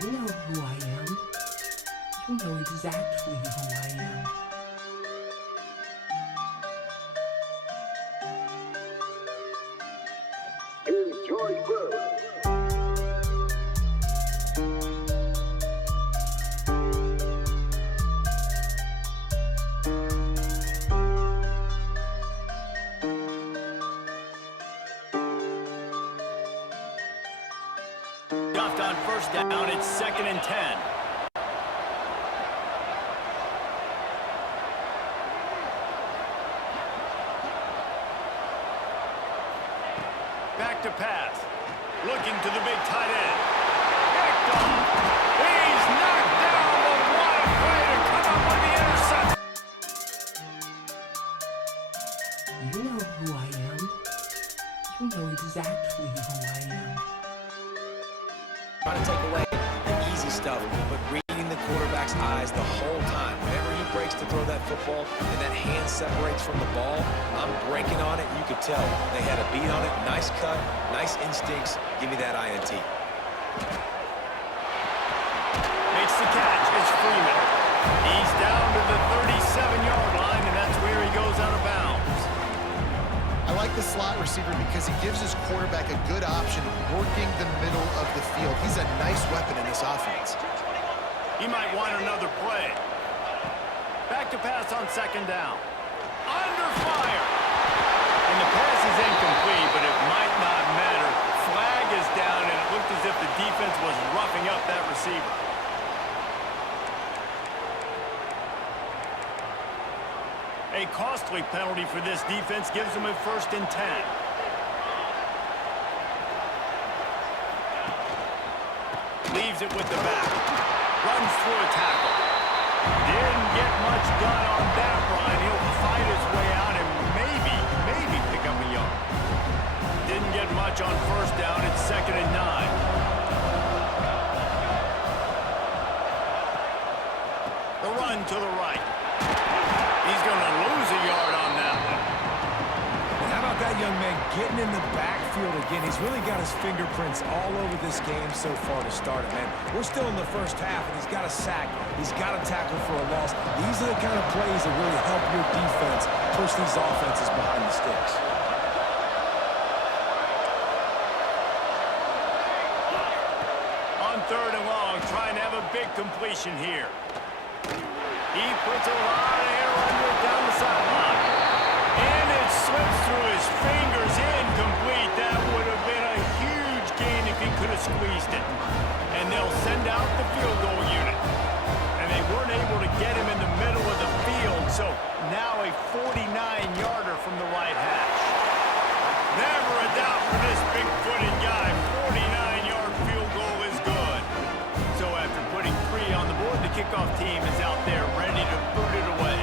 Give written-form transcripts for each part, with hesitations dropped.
You know who I am. You know exactly who I am. On first down, it's 2nd and 10. Back to pass. Looking to the big tight end. Picked off. He's knocked down, but what a play to come up with the interception. You know who I am. You know exactly who I am. Trying to take away the easy stuff, but reading the quarterback's eyes the whole time. Whenever he breaks to throw that football and that hand separates from the ball, I'm breaking on it. You could tell they had a beat on it. Nice cut, nice instincts. Give me that INT. Makes the catch. It's Freeman. He's down to the 37-yard line, and that's where he goes out of bounds. I like the slot receiver because he gives his quarterback a good option working the middle of the field. He's a nice weapon in this offense. He might want another play. Back to pass on 2nd down. Under fire. And the pass is incomplete, but it might not matter. Flag is down, and it looked as if the defense was roughing up that receiver. A costly penalty for this defense gives them a 1st and 10. Leaves it with the back. Runs through a tackle. Didn't get much done on that run. He'll fight his way out and maybe pick up a yard. Didn't get much on 1st down. It's 2nd and 9. The run to the right. He's going to lose a yard on that one. And how about that young man getting in the backfield again? He's really got his fingerprints all over this game so far to start it, man. We're still in the first half, and he's got a sack. He's got a tackle for a loss. These are the kind of plays that really help your defense push these offenses behind the sticks. On 3rd and long, trying to have a big completion here. He puts a lot of air under it down the sideline. And it slips through his fingers. Incomplete. That would have been a huge gain if he could have squeezed it. And they'll send out the field goal unit. And they weren't able to get him in the middle of the field. So now a 49-yarder from the right hash. Never a doubt for this big-footed guy. 49-yard field goal is good. So after putting 3 on the board, the kickoff team is out there ready to boot it away.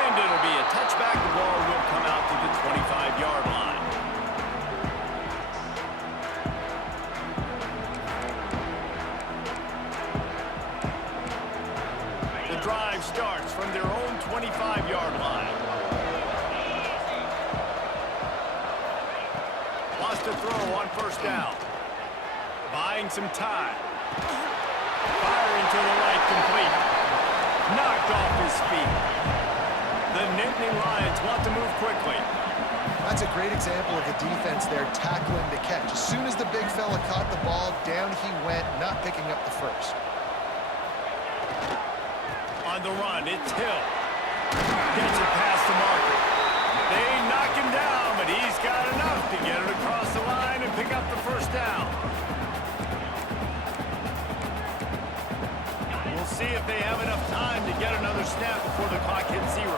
And it'll be a touchback. The ball will come out to the 25-yard line. The drive starts from their own 25-yard line. Lost a throw on 1st down. Buying some time. Firing to the right, complete. Knocked off his feet. The Nittany Lions want to move quickly. That's a great example of the defense there tackling the catch. As soon as the big fella caught the ball, down he went, not picking up the first. On the run, it's Hill. Gets it past the marker. They knock him down, but he's got enough to get it across the line and pick up the 1st down. We'll see if they have enough time to get another snap before the clock hits 0.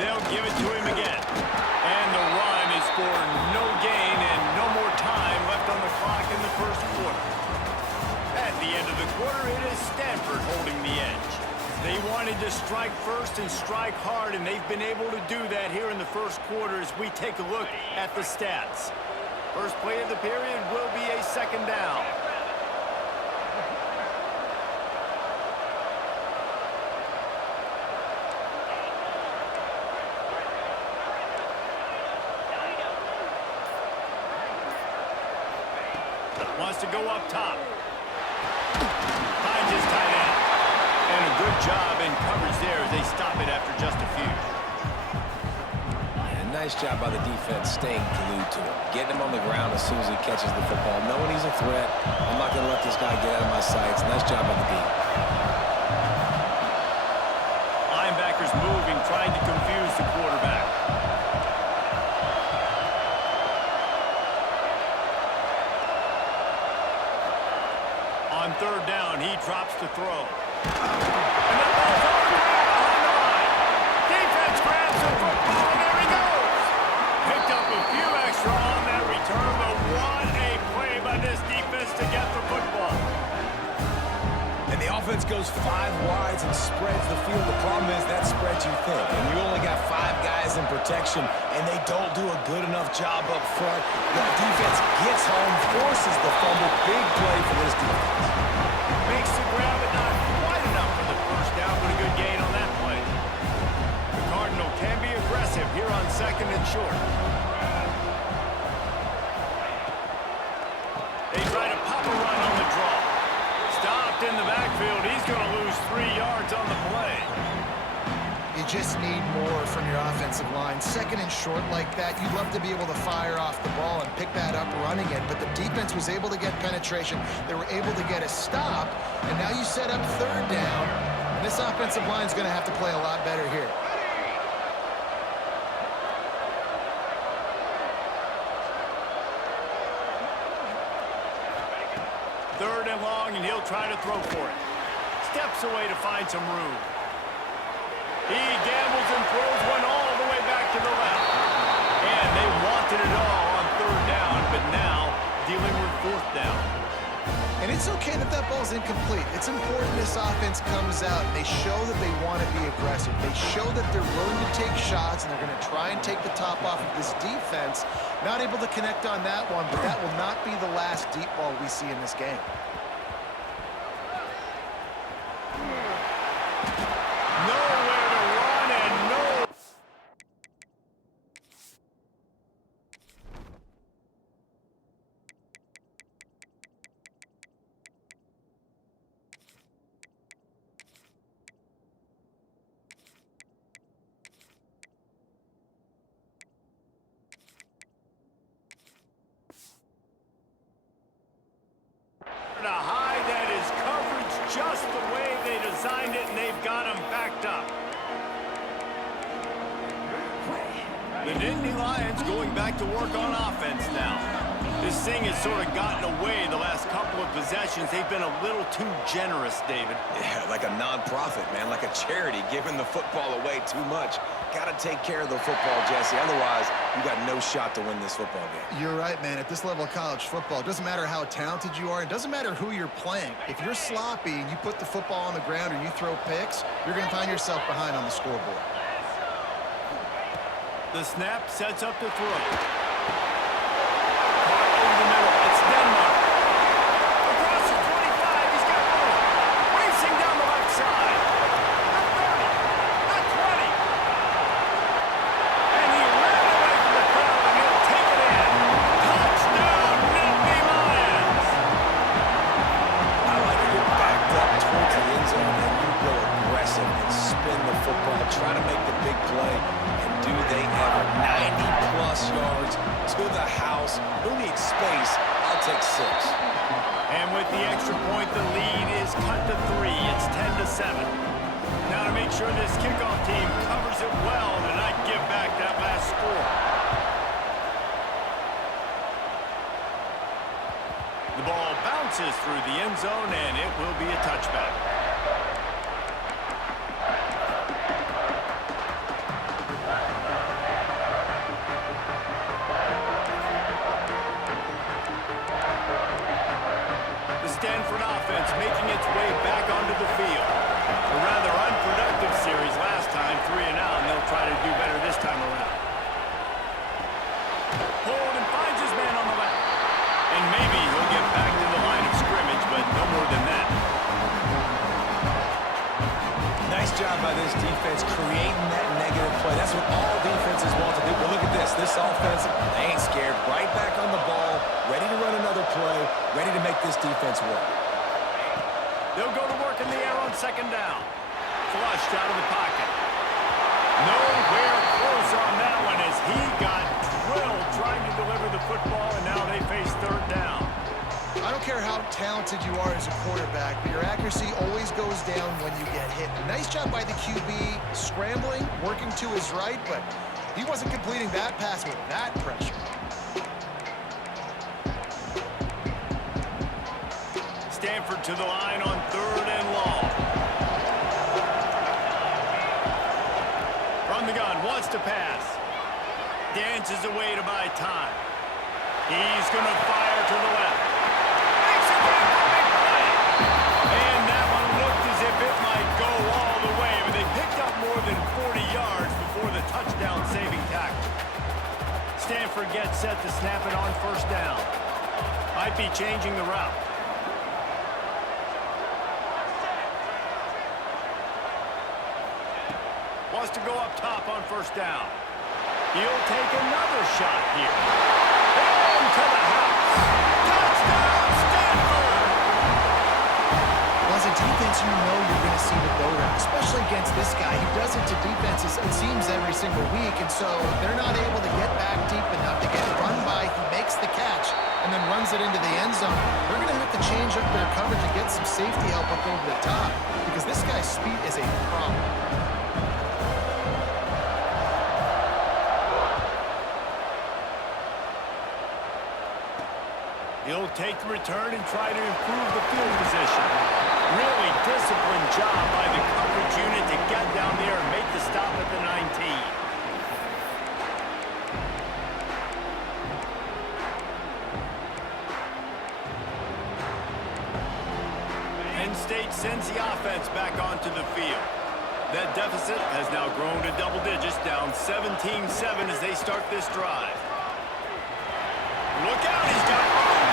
They'll give it to him again. And the run is for no gain and no more time left on the clock in the 1st quarter. At the end of the quarter, it is Stanford holding the edge. They wanted to strike first and strike hard, and they've been able to do that here in the 1st quarter as we take a look at the stats. First play of the period will be a 2nd down. Wants to go up top. Finds his tight end. And a good job in coverage there as they stop it after just a few. And nice job by the defense staying glued to him. Getting him on the ground as soon as he catches the football. Knowing he's a threat. I'm not going to let this guy get out of my sights. Nice job by the D. Linebackers moving, trying to confuse the quarterback. On third down, he drops to throw. And that ball's all the way behind the line. Defense grabs the football, and there he goes. Picked up a few extra on that return, but what a play by this defense to get the football. And the offense goes 5 wides and spreads the field. The problem is that spreads you think. And you only got 5 guys in protection, and they don't do a good enough job up front. The defense gets home, forces the fumble. Big play for this defense. Makes the grab, but not quite enough for the first down, but a good gain on that play. The Cardinal can be aggressive here on second and short. They try to pop a run on the draw. Stopped in the backfield. He's going to lose 3 yards on the play. You just need more from your offensive line. Second and short like that, you'd love to be able to fire off the ball and pick that up running it, but the defense was able to get penetration. They were able to get a stop, and now you set up third down, and this offensive line is going to have to play a lot better here. Third and long, and he'll try to throw for it. Steps away to find some room. He gambles and throws one all the way back to the left. And they wanted it all on third down, but now dealing with fourth down. And it's okay that that ball's incomplete. It's important this offense comes out and they show that they want to be aggressive. They show that they're willing to take shots and they're going to try and take the top off of this defense. Not able to connect on that one, but that will not be the last deep ball we see in this game. Nowhere to run and no. To hide that is coverage just the way they designed it, and they've got him backed up. The Nittany Lions going back to work on offense now. This thing has sort of gotten away the last couple of possessions. They've been a little too generous, David. Yeah, like a non-profit, man, like a charity, giving the football away too much. Got to take care of the football, Jesse. Otherwise, you got no shot to win this football game. You're right, man. At this level of college football, it doesn't matter how talented you are. It doesn't matter who you're playing. If you're sloppy and you put the football on the ground or you throw picks, you're going to find yourself behind on the scoreboard. The snap sets up the throw. Caught over the middle. It's Denmark. Across the 25. He's got room. Racing down the left side. Not 30. Not 20. And he ran away from the crowd, and he'll take it in. Touchdown, Nittany Lions. I like to get backed up towards the end zone and you go aggressive and spin the football, try to make the big play, and do they ever. 90-plus yards to the house. Who needs space? I'll take 6. And with the extra point, the lead is cut to 3. It's 10-7. Now to make sure this kickoff team covers it well and not give back that last score. The ball bounces through the end zone, and it will be a touchback. Stanford offense making its way back onto the field. A rather unproductive series last time, 3 and out, and they'll try to do better this time around. Hold and finds his man on the left. And maybe he'll get back to the line of scrimmage, but no more than that. Nice job by this defense creating that negative play. That's what all defenses want to do. But look at this. This offense, they ain't scared. Right back on the ball, ready to run another play. defense work. They'll go to work in the air on second down. Flushed out of the pocket. Nowhere close on that one as he got drilled trying to deliver the football, and now they face third down. I don't care how talented you are as a quarterback, but your accuracy always goes down when you get hit. Nice job by the QB, scrambling, working to his right, but he wasn't completing that pass with that pressure. Stanford to the line on third and long. From the gun, wants to pass. Dances away to buy time. He's going to fire to the left. Makes a big play. And that one looked as if it might go all the way, but they picked up more than 40 yards before the touchdown-saving tackle. Stanford gets set to snap it on first down. Might be changing the route. Wants to go up top on first down. He'll take another shot here. And to the house. Touchdown, Stanford! Well, as a defense, you know you're going to see the go route, especially against this guy. He does it to defenses, it seems, every single week, and so they're not able to get back deep enough to get run by. He makes the catch and then runs it into the end zone. They're going to have to change up their coverage and get some safety help up over the top because this guy's speed is a problem. He'll take the return and try to improve the field position. Really disciplined job by the coverage unit to get down there and make the stop at the 19. Penn State sends the offense back onto the field. That deficit has now grown to double digits, down 17-7 as they start this drive. Look out, he's got room.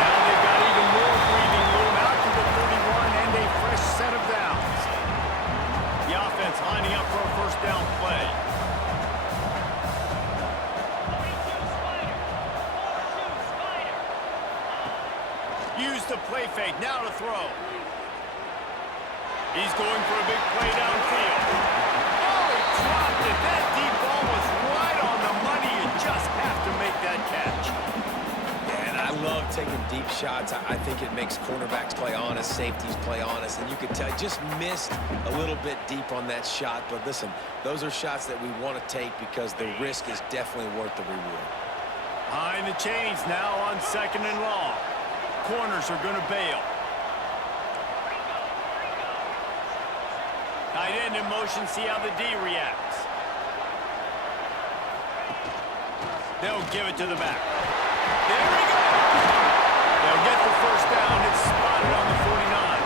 Now they've got even more breathing room out to the 31 and a fresh set of downs. The offense lining up for a first down play. Use the play fake, now to throw. He's going for a big play downfield. Oh, he dropped it. That deep ball was right on the money. You just have to make that catch. And I love taking deep shots. I think it makes cornerbacks play honest, safeties play honest, and you can tell just missed a little bit deep on that shot. But listen, those are shots that we want to take because the risk is definitely worth the reward. Behind the chains now on second and long. Corners are going to bail. Tight end in motion, see how the D reacts. They'll give it to the back. There we go! They'll get the first down. It's spotted on the 49.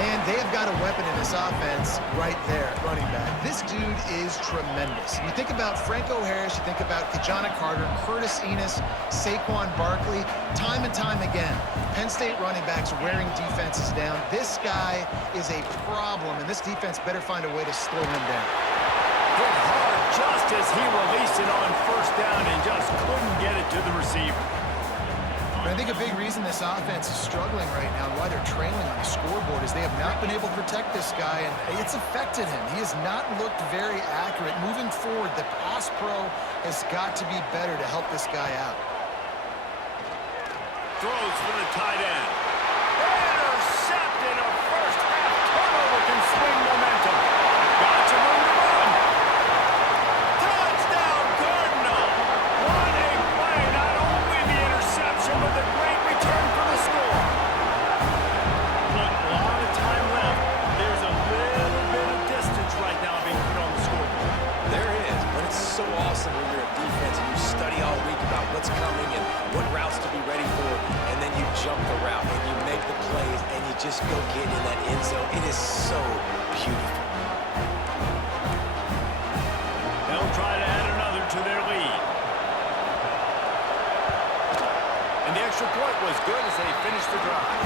And they have got a weapon in this offense right there, running back. This dude is tremendous. You think about Franco Harris, you think about Kajana Carter, Curtis Enos, Saquon Barkley. Time and time again, Penn State running backs wearing defenses down. This guy is a problem, and this defense better find a way to slow him down. Hit hard just as he released it on first down and just couldn't get it to the receiver. But I think a big reason this offense is struggling right now, why they're trailing on the scoreboard, is they have not been able to protect this guy, and it's affected him. He has not looked very accurate. Moving forward, the pass pro has got to be better to help this guy out. Throws for the tight end. Intercepted. A first half turnover can swing momentum. Got some room to run. Touchdown, Cardinal. What a play. Not only the interception, but the great return for the score. Look, a lot of time left. There's a little bit of distance right now being put on the scoreboard. There is, but it's so awesome when you're a defense and you study all week about what's coming and what routes to be ready for, and then you jump the route and you make the plays and you just go get in that end zone. It is so beautiful. They'll try to add another to their lead. And the extra point was good as they finished the drive.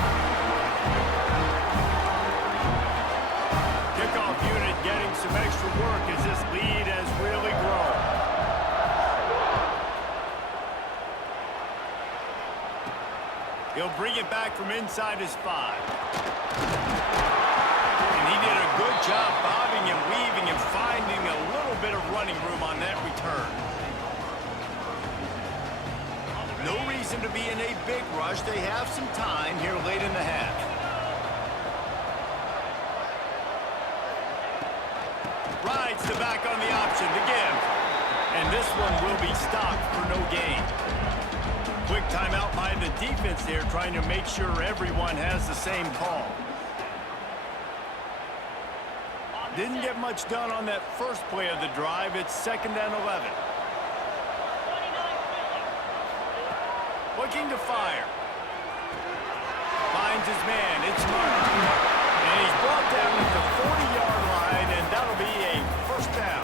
Kickoff unit getting some extra work as this lead has really grown. He'll bring it back from inside his 5. And he did a good job bobbing and weaving and finding a little bit of running room on that return. No reason to be in a big rush. They have some time here late in the half. Rides the back on the option to give. And this one will be stopped for no gain. Quick timeout by the defense there, trying to make sure everyone has the same call. Didn't get much done on that first play of the drive. It's 2nd and 11. Looking to fire. Finds his man. It's Martin. And he's brought down at the 40-yard line, and that'll be a first down.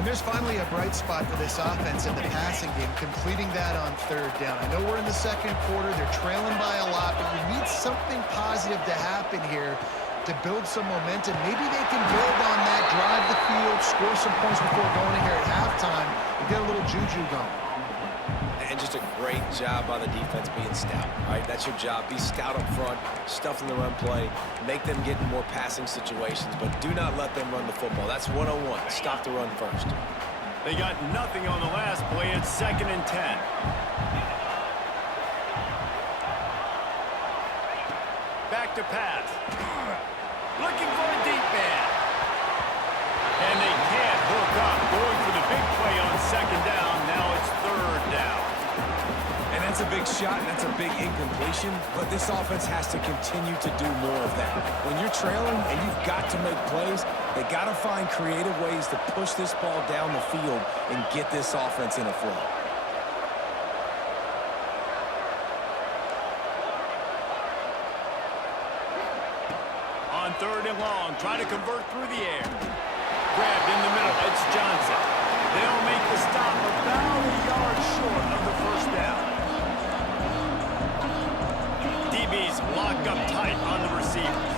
And there's finally a bright spot for this offense in the passing game, completing that on 3rd down. I know we're in the 2nd quarter. They're trailing by a lot, but you need something positive to happen here to build some momentum. Maybe they can build on that, drive the field, score some points before going in here at halftime, and get a little juju going. And just a great job by the defense being stout. All right, that's your job. Be stout up front, stuff in the run play, make them get in more passing situations, but do not let them run the football. That's 101. Stop the run first. They got nothing on the last play. It's 2nd and 10. Back to pass. Looking for a deep man. And they can't hook up. Going for the big play on 2nd down. Now it's 3rd down. And that's a big shot, and that's a big incompletion, but this offense has to continue to do more of that. When you're trailing and you've got to make plays, they got to find creative ways to push this ball down the field and get this offense in a flow. On 3rd and long, trying to convert through the air. Grabbed in the middle, it's Johnson. They'll make the stop about a yard short of the first down. DB's locked up tight on the receivers.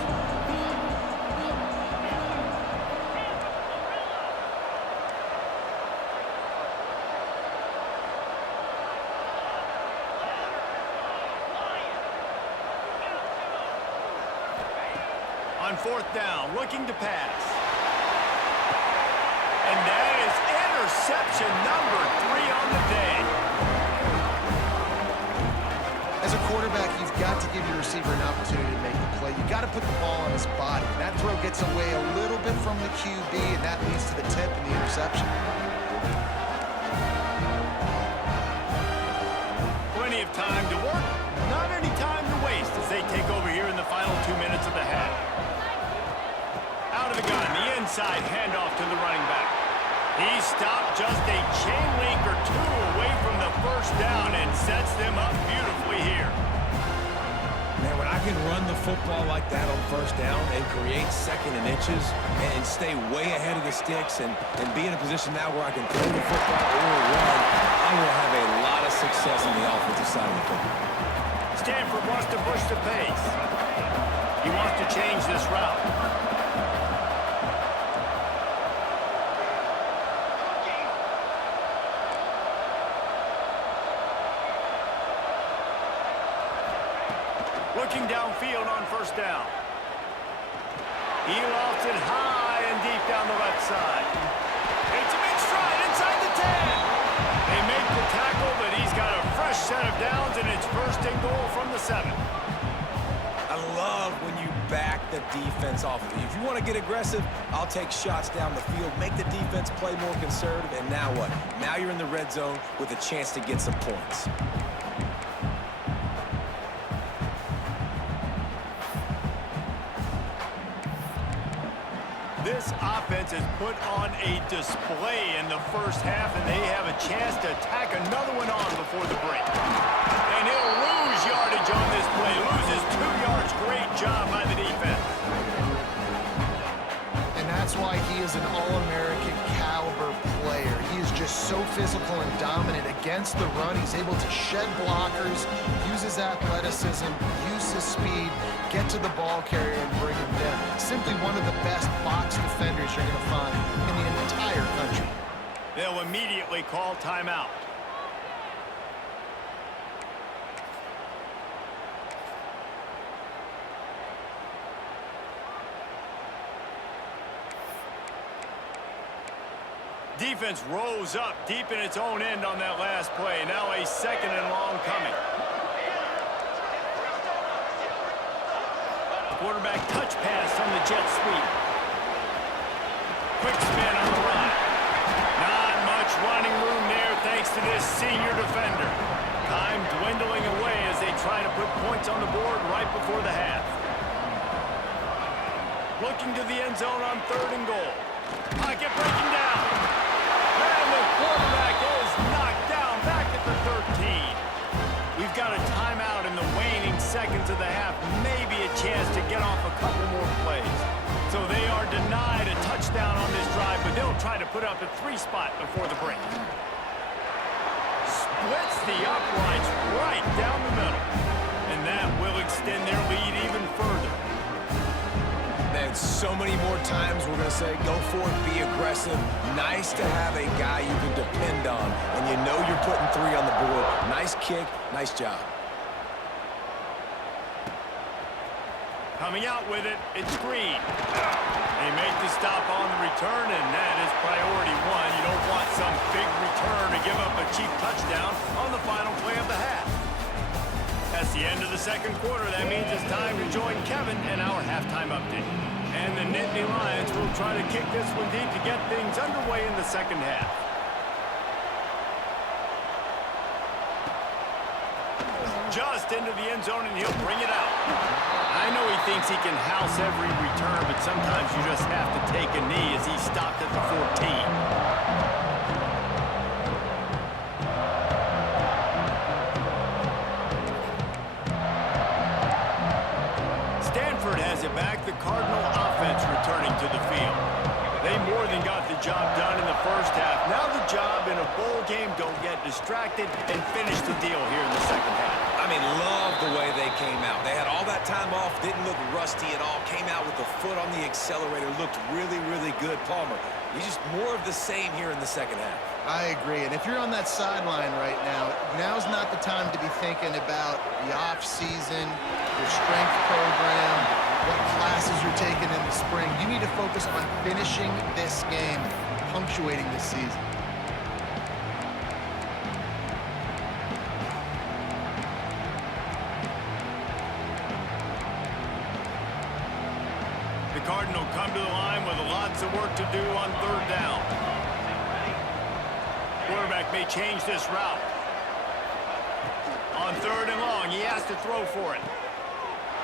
On 4th down, looking to pass. And that is interception number 3 on the day. As a quarterback, you've got to give your receiver an opportunity to make the play. You've got to put the ball on his body. And that throw gets away a little bit from the QB, and that leads to the tip and the interception. Plenty of time to work, not any time to waste as they take over here in the final 2 minutes of the half. Out of the gun, the inside handoff to the running back. He stopped just a chain link or 2 away from the first down and sets them up beautifully here. Man, when I can run the football like that on 1st down and create 2nd and inches and stay way ahead of the sticks and be in a position now where I can throw the football or run, I'm going to have a lot of success on the offensive side of the football. Stanford wants to push the pace. He wants to change this route. Looking downfield on 1st down. He lofts it high and deep down the left side. It's a big stride inside the 10. They make the tackle, but he's got a fresh set of downs, and it's 1st and goal from the 7. I love when you back the defense off of you. If you want to get aggressive, I'll take shots down the field, make the defense play more conservative, and now what? Now you're in the red zone with a chance to get some points. This offense has put on a display in the first half, and they have a chance to tack another one on before the break. And he'll lose yardage on this play. Loses 2 yards. Great job by the defense. And that's why he is an All-American caliber player. He is just so physical and dominant against the run. He's able to shed blockers, use his athleticism, use his speed, get to the ball carrier and bring him down. Simply one of the best box defenders you're going to find in the entire country. They'll immediately call timeout. Defense rose up deep in its own end on that last play. Now a 2nd and long coming. Quarterback touch pass on the jet sweep. Quick spin on the run. Not much running room there thanks to this senior defender. Time dwindling away as they try to put points on the board right before the half. Looking to the end zone on 3rd and goal. Pocket breaking down. And the quarterback is knocked down back at the 13. We've got a timeout in the waning seconds of the half. Maybe a chance to get off a couple more plays. So they are denied a touchdown on this drive, but they'll try to put up a 3 spot before the break. Splits the uprights right down the middle. And that will extend their lead even further. Man, so many more times we're going to say, go for it, be aggressive. Nice to have a guy you can depend on, and you know you're putting 3 on the board. Nice kick, nice job. Coming out with it, it's Green. They make the stop on the return, and that is priority 1. You don't want some big return to give up a cheap touchdown on the final play of the half. That's the end of the 2nd quarter. That means it's time to join Kevin and our halftime update. And the Nittany Lions will try to kick this one deep to get things underway in the 2nd half. Just into the end zone, and he'll bring it out. I know he thinks he can house every return, but sometimes you just have to take a knee as he stopped at the 14. Stanford has it back, the Cardinal offense returning to the field. They more than got the job done in the 1st half. Now the job in a bowl game, don't get distracted and finish the deal here in the 2nd half. I mean, love the way they came out. They had all that time off, didn't look rusty at all, came out with the foot on the accelerator, looked really, really good. Palmer, he's just more of the same here in the 2nd half. I agree, and if you're on that sideline right now, now's not the time to be thinking about the off-season, your strength program, what classes you're taking in the spring. You need to focus on finishing this game, punctuating this season. The Cardinal come to the line with lots of work to do on 3rd down. Quarterback may change this route. On 3rd and long, he has to throw for it.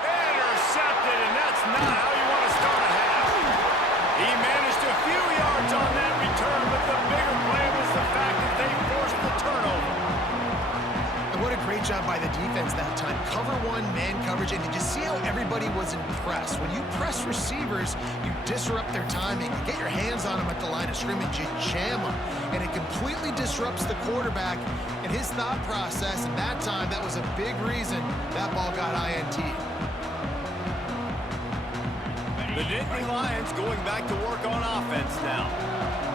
Intercepted, and that's not how you want to start a half. He managed a few yards on that return, but the bigger play was the fact that they forced the turnover. And what a great job by the defense that time. Cover 1, man coverage, and did you see how everybody was impressed? When you press receivers, you disrupt their timing. You get your hands on them at the line of scrimmage, you jam them, and it completely disrupts the quarterback and his thought process. And that time, that was a big reason that ball got INT. The Nittany Lions going back to work on offense now.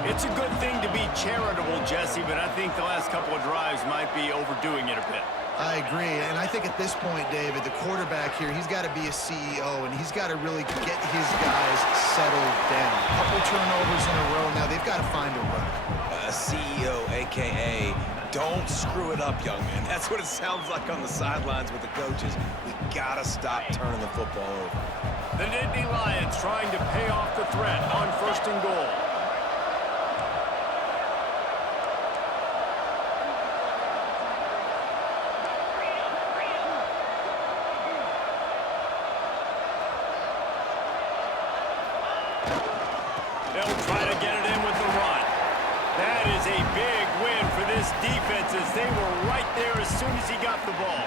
It's a good thing to be charitable, Jesse, but I think the last couple of drives might be overdoing it a bit. I agree, and I think at this point, David, the quarterback here, he's got to be a CEO, and he's got to really get his guys settled down. A couple turnovers in a row now. They've got to find a run. A CEO, a.k.a. don't screw it up, young man. That's what it sounds like on the sidelines with the coaches. We got to stop turning the football over. The Nittany Lions trying to pay off the threat on 1st and goal. They'll try to get it in with the run. That is a big win for this defense as they were right there as soon as he got the ball.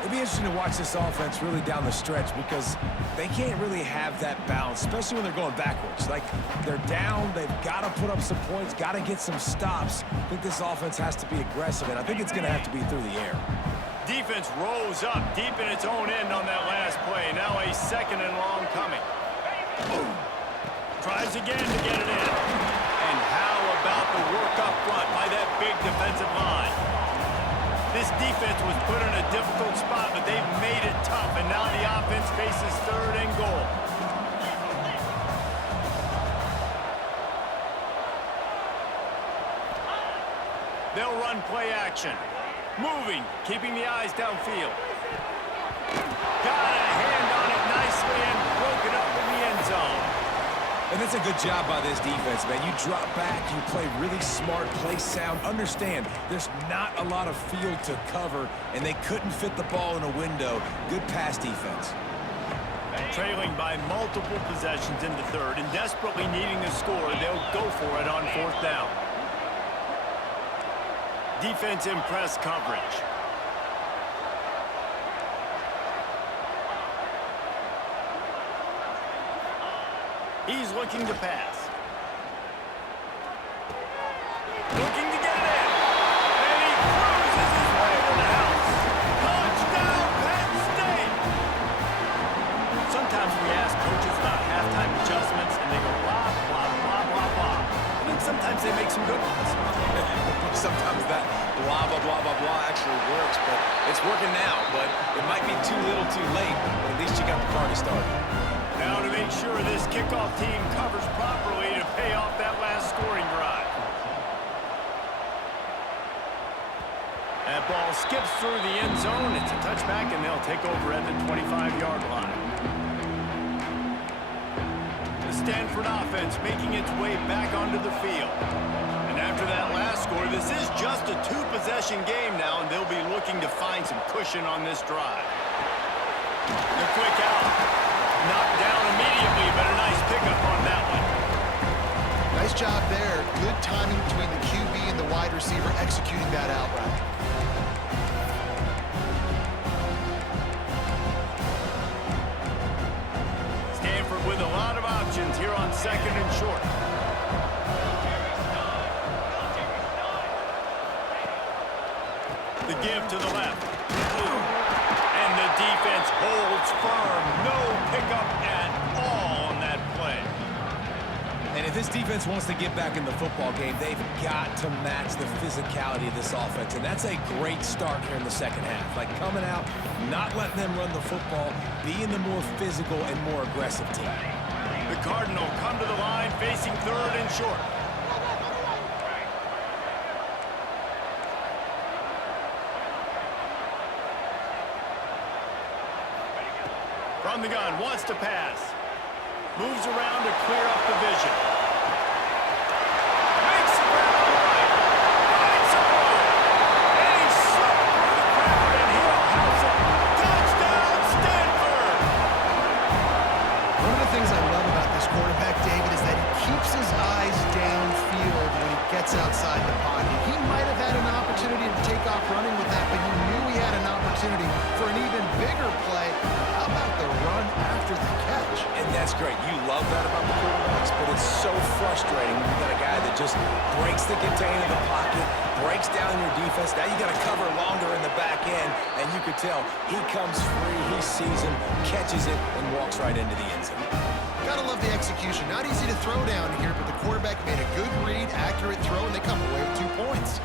It'll be interesting to watch this offense really down the stretch because they can't really have that balance, especially when they're going backwards. Like, they're down, they've got to put up some points, got to get some stops. I think this offense has to be aggressive, and I think it's going to have to be through the air. Defense rose up deep in its own end on that last play. Now a 2nd and long coming. Tries again to get it in. And how about the work up front by that big defensive line? This defense was put in a difficult spot, but they've made it tough, and now the offense faces 3rd and goal. They'll run play action. Moving, keeping the eyes downfield. Got a hand on it nicely and broke it up in the end zone. And that's a good job by this defense, man. You drop back, you play really smart, play sound. Understand, there's not a lot of field to cover, and they couldn't fit the ball in a window. Good pass defense. Trailing by multiple possessions in the third and desperately needing to score, they'll go for it on fourth down. Defense in press coverage. He's looking to pass. Looking to get it in. And he cruises his way to the house. Touchdown, Penn State! Sometimes we ask coaches about halftime adjustments, and they go blah, blah, blah, blah, blah. I mean, sometimes they make some good ones. Sometimes that blah, blah, blah, blah, blah actually works, but it's working now. But it might be too little too late, but at least you got the party started. Now to make sure this kickoff team covers properly to pay off that last scoring drive. That ball skips through the end zone. It's a touchback, and they'll take over at the 25-yard line. The Stanford offense making its way back onto the field. And after that last score, this is just a two-possession game now, and they'll be looking to find some cushion on this drive. The quick out. Knocked down immediately, but a nice pickup on that one. Nice job there. Good timing between the QB and the wide receiver executing that out route. Stanford with a lot of options here on second and short. The give to the left. And the defense holds firm. No pickup at all on that play. And if this defense wants to get back in the football game, they've got to match the physicality of this offense. And that's a great start here in the second half. Like coming out, not letting them run the football, being the more physical and more aggressive team. The Cardinal come to the line facing third and short. From the gun, wants to pass. Moves around to clear up the vision. Makes the grab on the right. Finds some room. And he's slipped through the crowd, and he'll house it. Touchdown, Stanford! One of the things I love about this quarterback, David, is that he keeps his eyes downfield when he gets outside the pocket. He might have had an opportunity to take off running with that, but he knew he had an opportunity for an even bigger play. How about the run after the catch? And that's great. You love that about the quarterbacks, but it's so frustrating when you got a guy that just breaks the contain of the pocket, breaks down your defense. Now you got to cover longer in the back end, and you could tell he comes free, he sees him, catches it, and walks right into the end zone. Gotta love the execution. Not easy to throw down here, but the quarterback made a good read, accurate throw, and they come away with 2 points.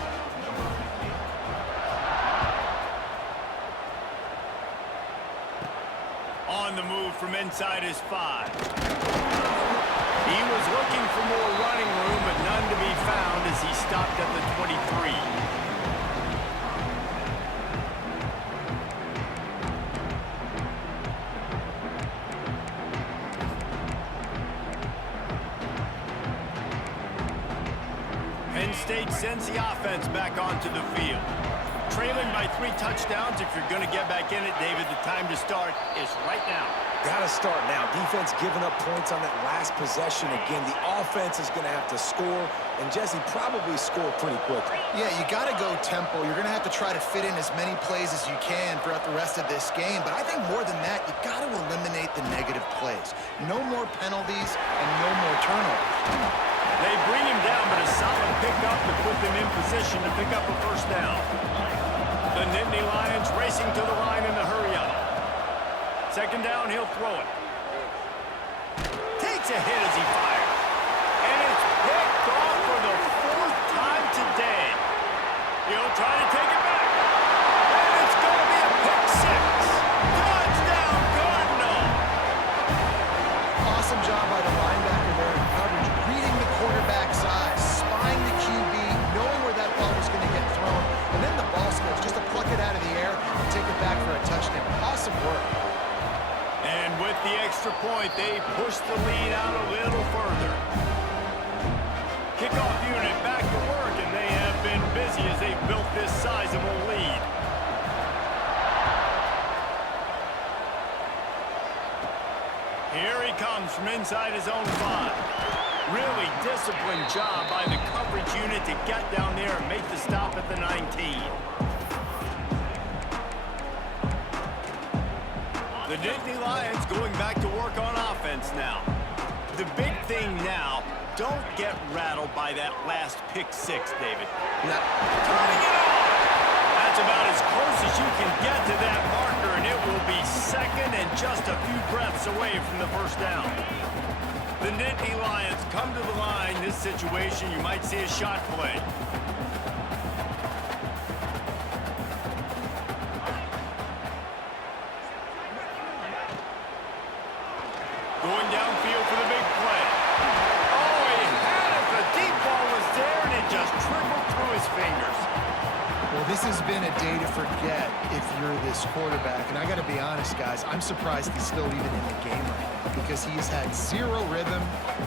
On the move from inside his 5. He was looking for more running room, but none to be found as he stopped at the 23. Penn State sends the offense back onto the field. Trailing by 3 touchdowns. If you're going to get back in it, David, the time to start is right now. Got to start now. Defense giving up points on that last possession. Again, the offense is going to have to score, and Jesse probably score pretty quickly. Yeah, you got to go tempo. You're going to have to try to fit in as many plays as you can throughout the rest of this game. But I think more than that, you got to eliminate the negative plays. No more penalties and no more turnovers. They bring him down, but a solid pickup to put them in position to pick up a first down. The Nittany Lions racing to the line in the hurry up. Second down, he'll throw it. Takes a hit as he fires. And it's picked off for the 4th time today. He'll try to take it back. And it's going to be a pick 6. Touchdown, Cardinal! Awesome job by the linebacker there in coverage, reading the quarterback's eyes, spying the QB, knowing where that ball was going to get the extra point, they push the lead out a little further. Kickoff unit back to work, and they have been busy as they've built this sizable lead. Here he comes from inside his own 5. Really disciplined job by the coverage unit to get down there and make the stop at the 19. The Nittany Lions going back to work on offense now. The big thing now, don't get rattled by that last pick 6, David. Turning it on! That's about as close as you can get to that marker, and it will be second and just a few breaths away from the first down. The Nittany Lions come to the line. This situation, you might see a shot play. Going downfield for the big play. Oh, he had it. The deep ball was there, and it just trickled through his fingers. Well, this has been a day to forget if you're this quarterback. And I got to be honest, guys, I'm surprised he's still even in the game right now because he's had zero rhythm.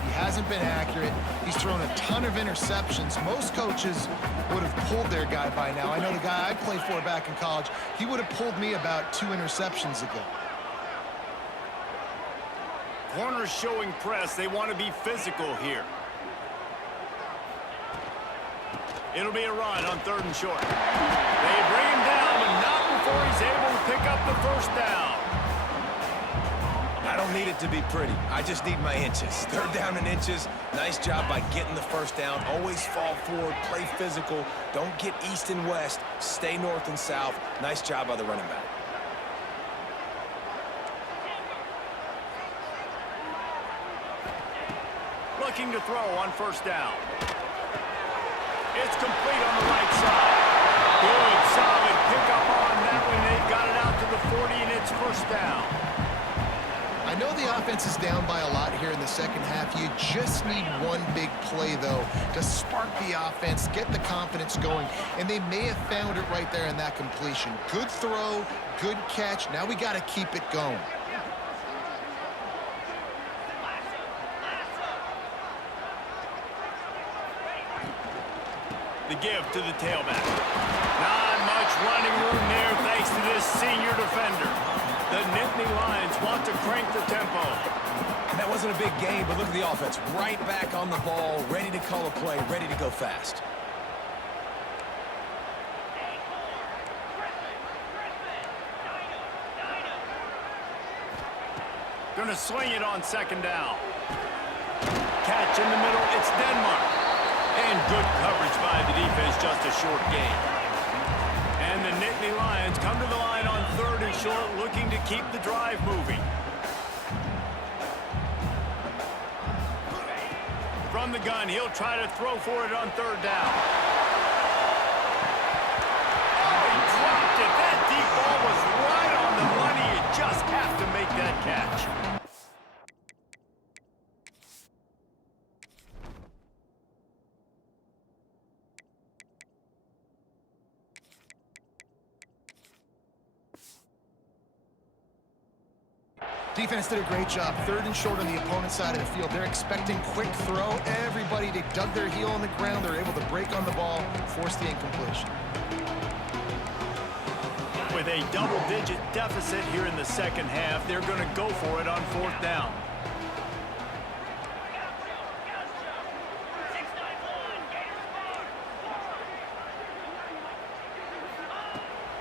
He hasn't been accurate. He's thrown a ton of interceptions. Most coaches would have pulled their guy by now. I know the guy I played for back in college, he would have pulled me about 2 interceptions ago. Corners showing press. They want to be physical here. It'll be a run on 3rd and short. They bring him down, but not before he's able to pick up the first down. I don't need it to be pretty. I just need my inches. 3rd down and inches. Nice job by getting the first down. Always fall forward, play physical. Don't get east and west. Stay north and south. Nice job by the running back. Looking to throw on 1st down. It's complete on the right side. Good, solid pickup on that one. They've got it out to the 40, and it's 1st down. I know the offense is down by a lot here in the second half. You just need one big play, though, to spark the offense, get the confidence going, and they may have found it right there in that completion. Good throw, good catch. Now we got to keep it going. The give to the tailback. Not much running room there thanks to this senior defender. The Nittany Lions want to crank the tempo. And that wasn't a big game, but look at the offense. Right back on the ball, ready to call a play, ready to go fast. Gonna swing it on 2nd down. Catch in the middle, it's Denmark. And good coverage by the defense, just a short gain. And the Nittany Lions come to the line on 3rd and short, looking to keep the drive moving. From the gun, he'll try to throw for it on 3rd down. Oh, he dropped it. That deep ball was right on the money. You just have to make that catch. Defense did a great job. 3rd and short on the opponent's side of the field. They're expecting quick throw. Everybody, they dug their heel on the ground. They're able to break on the ball, force the incompletion. With a double-digit deficit here in the second half, they're going to go for it on 4th down.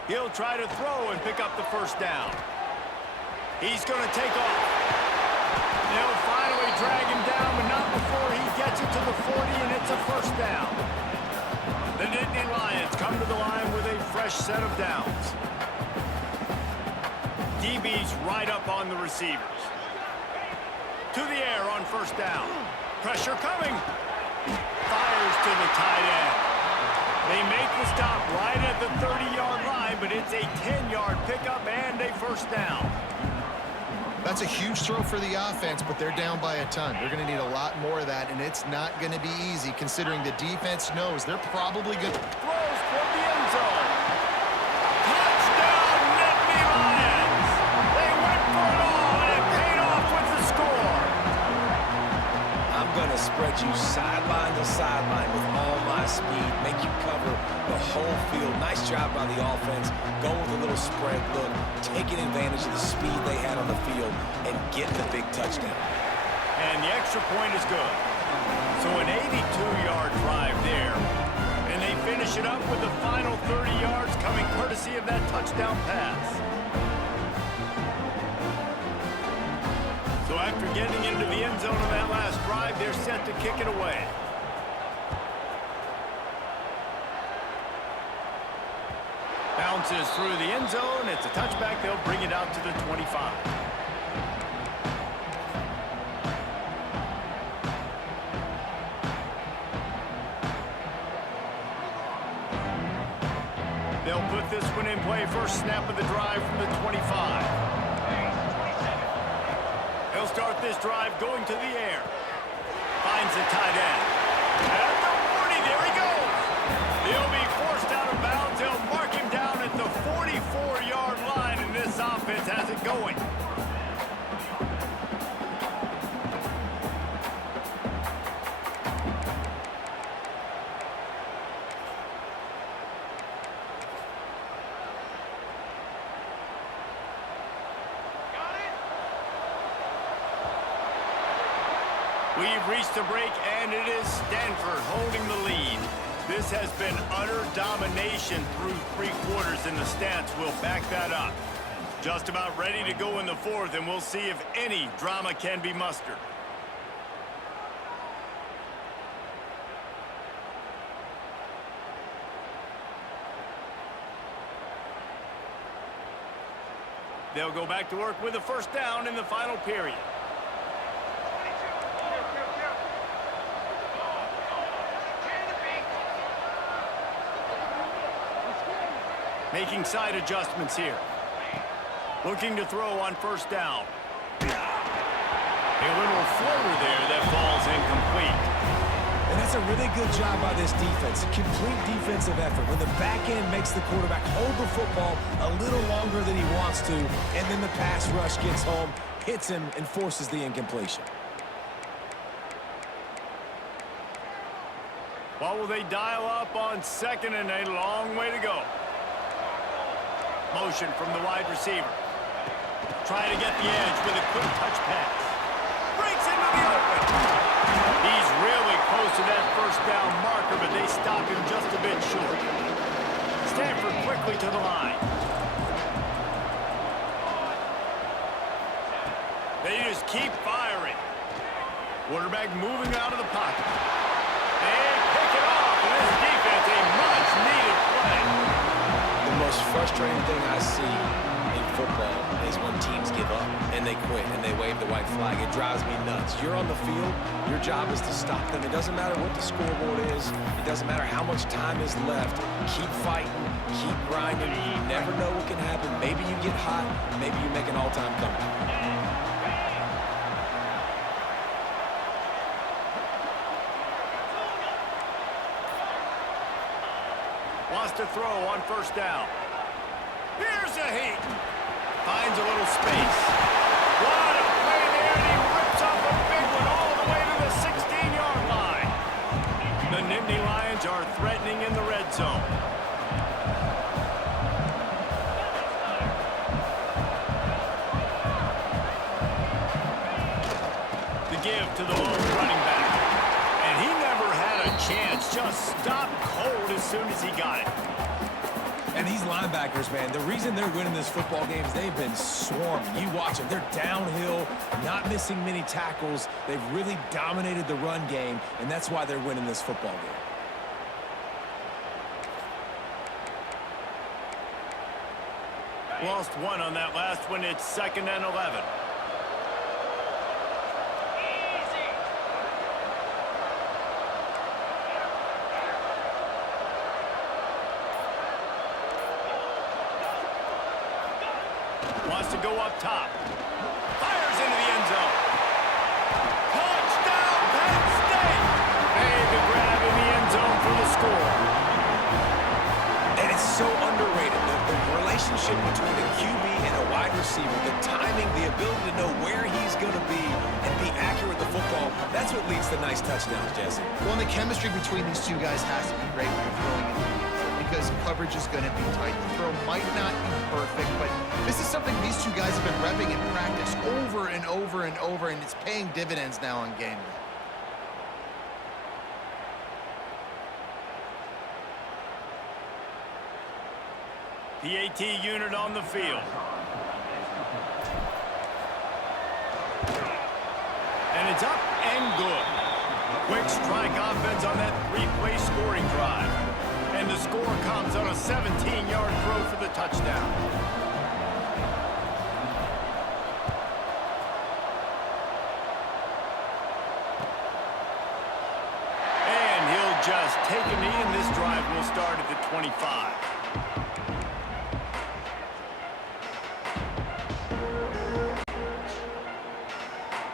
He'll try to throw and pick up the first down. He's going to take off. They'll finally drag him down, but not before he gets it to the 40, and it's a first down. The Nittany Lions come to the line with a fresh set of downs. DB's right up on the receivers. To the air on first down. Pressure coming. Fires to the tight end. They make the stop right at the 30-yard line, but it's a 10-yard pickup and a first down. That's a huge throw for the offense, but they're down by a ton. They're going to need a lot more of that, and it's not going to be easy considering the defense knows they're probably going to... Throws for the end zone. Touchdown, Nittany Lions! They went for it all, and it paid off. whole field. Nice job by the offense, going with a little spread look, taking advantage of the speed they had on the field, and getting the big touchdown. And the extra point is good. So an 82-yard drive there. And they finish it up with the final 30 yards coming courtesy of that touchdown pass. So after getting into the end zone on that last drive, they're set to kick it away. Bounces through the end zone. It's a touchback. They'll bring it out to the 25. They'll put this one in play. First snap of the drive from the 25. They'll start this drive going to the air. Finds the tight end. At the 40, there he goes. He'll be forced out of bounds. They'll mark him down at the 44-yard line, and this offense has it going. We've reached the break, and it is Stanford holding the lead. This has been utter domination through 3 quarters, and the stats will back that up. Just about ready to go in the 4th, and we'll see if any drama can be mustered. They'll go back to work with a first down in the final period. Making side adjustments here. Looking to throw on first down. A little floater there that falls incomplete. And that's a really good job by this defense. Complete defensive effort. When the back end makes the quarterback hold the football a little longer than he wants to, and then the pass rush gets home, hits him, and forces the incompletion. What will they dial up on second, and a long way to go? Motion from the wide receiver. Trying to get the edge with a quick touch pass. Breaks into the open. He's really close to that first down marker, but they stop him just a bit short. Stanford quickly to the line. They just keep firing. Quarterback moving out of the pocket. And pick it off, and this defense, a much-needed play. The most frustrating thing I see in football is when teams give up and they quit and they wave the white flag. It drives me nuts. You're on the field. Your job is to stop them. It doesn't matter what the scoreboard is. It doesn't matter how much time is left. Keep fighting. Keep grinding. You never know what can happen. Maybe you get hot. Maybe you make an all-time comeback. Wants to throw on first down. Here's a heat. Finds a little space. What a play there, and he rips off a big one all the way to the 16-yard line. The Nittany Lions are threatening in the red zone. The give to the lone running back. And he never had a chance. Just stopped cold as soon as he got it. And these linebackers, man, the reason they're winning this football game is they've been swarming. You watch them. They're downhill, not missing many tackles. They've really dominated the run game, and that's why they're winning this football game. Lost one on that last one. It's 2nd and 11. Wants to go up top. Fires into the end zone. Touchdown, Penn State! Made the grab in the end zone for the score. And it's so underrated. The relationship between a QB and a wide receiver, the timing, the ability to know where he's going to be and be accurate with the football, that's what leads to nice touchdowns, Jesse. Well, and the chemistry between these two guys has to be great when you're throwing in the end zone, because coverage is going to be tight. The throw might not be perfect, but this is something these two guys have been repping in practice over and over and over, and it's paying dividends now on game day. PAT unit on the field. And it's up and good. Quick strike offense on that three-play scoring drive. And the score comes on a 17-yard throw for the touchdown. And he'll just take a knee, and this drive will start at the 25.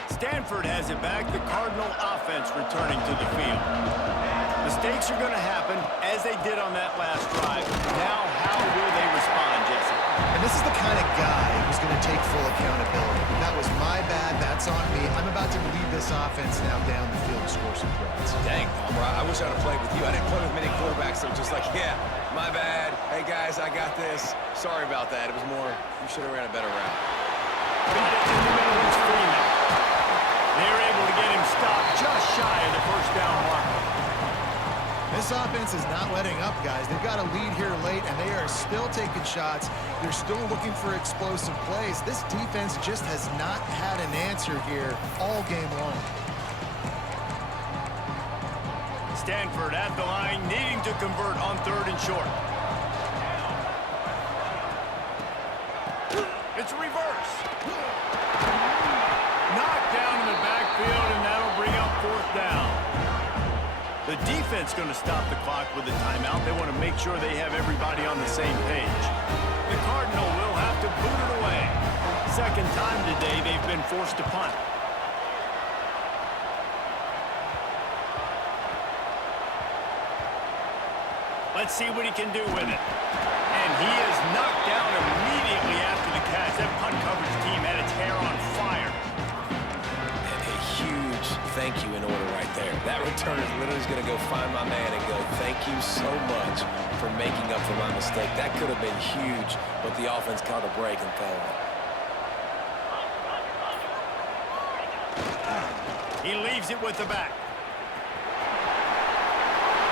Stanford has it back, the Cardinal offense returning to the field. Mistakes are going to happen, as they did on that last drive. Now, how will they respond, Jesse? And this is the kind of guy who's going to take full accountability. That was my bad, that's on me. I'm about to lead this offense now down the field to score some points. Dang, Palmer, I wish I'd have played with you. I didn't play with many quarterbacks that were just like, yeah, my bad. Hey, guys, I got this. Sorry about that. It was more, you should have ran a better route. Got it in the middle, it's Freeman. They're able to get him stopped just shy of the first down marker. This offense is not letting up, guys. They've got a lead here late, and they are still taking shots. They're still looking for explosive plays. This defense just has not had an answer here all game long. Stanford at the line, needing to convert on 3rd and short. It's a reverse. Knocked down in the backfield, and that'll bring up 4th down. The defense going to stop the clock with a timeout. They want to make sure they have everybody on the same page. The Cardinal will have to boot it away. Second time today they've been forced to punt. Let's see what he can do with it. And he is knocked down immediately after the catch. That punt coverage team had its hair on fire. And a huge thank you in order right there. That return is literally going to go find my man and go, thank you so much for making up for my mistake. That could have been huge, but the offense caught a break and fell on it. He leaves it with the back.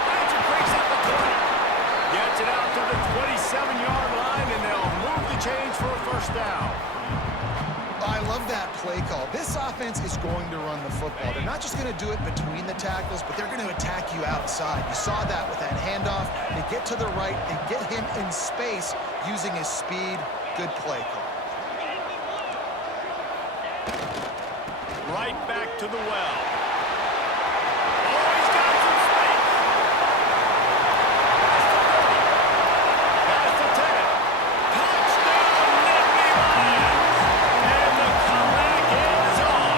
Rancher breaks up the corner. Gets it out to the 27-yard line, and they'll move the chains for a first down. I love that play call. This offense is going to run the football. They're not just going to do it between the tackles, but they're going to attack you outside. You saw that with that handoff. They get to the right. They get him in space using his speed. Good play call. Right back to the well. Oh, he's got some space. Past the 10. Touchdown, Nittany Lions. And the comeback is on.